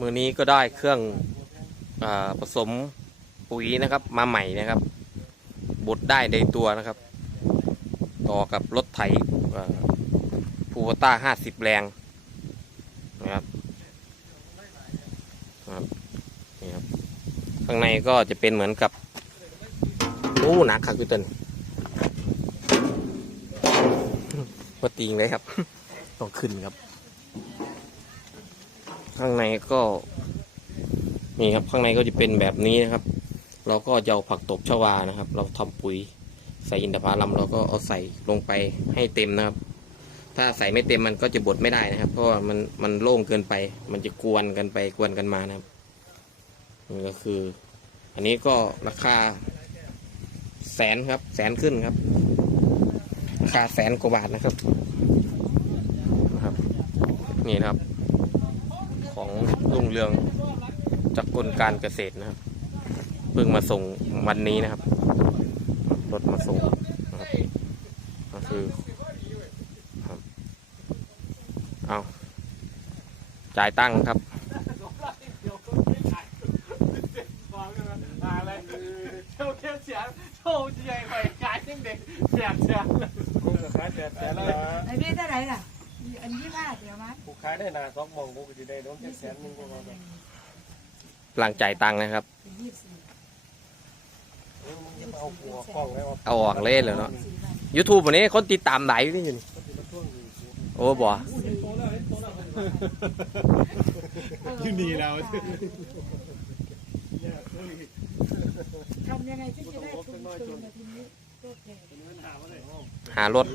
มือนี้ก็ได้เครื่องอผสมปุ๋ยนะครับ มาใหม่นะครับบดได้ในตัวนะครับ ต่อกับรถไถพูวต้าห้าสิบแรงนะครับครับนี่ครับ ข้างในก็จะเป็นเหมือนกับโอ้หนักครับพี่เต้นมาติงเลยครับ ต้องขึ้นครับ ข้างในก็นี่ครับข้างในก็จะเป็นแบบนี้นะครับ เราก็จะเอาผักตบชวานะครับ เราทำปุ๋ยใส่อินทผลัมเราก็เอาใส่ลงไปให้เต็มนะครับ ถ้าใส่ไม่เต็มมันก็จะบดไม่ได้นะครับ เพราะว่ามันมันโล่งเกินไป มันจะกวนกันไปกวนกันมานะครับนี่ก็คือ อันนี้ก็ราคาแสนครับแสนขึ้นครับราคาแสนกว่าบาทนะครับนะครับ นี่นะครับ ของลุงเรืองจากกลการเกษตรนะครับ เพิ่งมาส่งวันนี้นะครับรถมาส่งนะครับก็คือครับเอาจ่ายตั้งครับอะไรเที่ยวเที่ยวเสียงชว์ใหญ่ไปกายยังเด็กเสียงเสียงกูจะขายแต่แต่ละไอ้นี่เท่าไหร่ล่ะ อันยี่ห้าเดี๋ยวมั้ยกูขายได้นาสองมองกูก็จะได้น้องแค่แสนหนึงกูว่าแบบหลังจ่ายตังค์นะครับยี่สิบเออมึงจะมาเอาหัวกล้องไว้เอาเอาออกเลยเลยเนาะ YouTube วันนี้คนติดตามไหนนี่อยู่นี่ก็ติดมาช่วงอยู่กูโอ้บ่อยู่นี่แล้วทำยังไงที่จะได้ทุนคืนมาทีนี้ก็แพง หารถ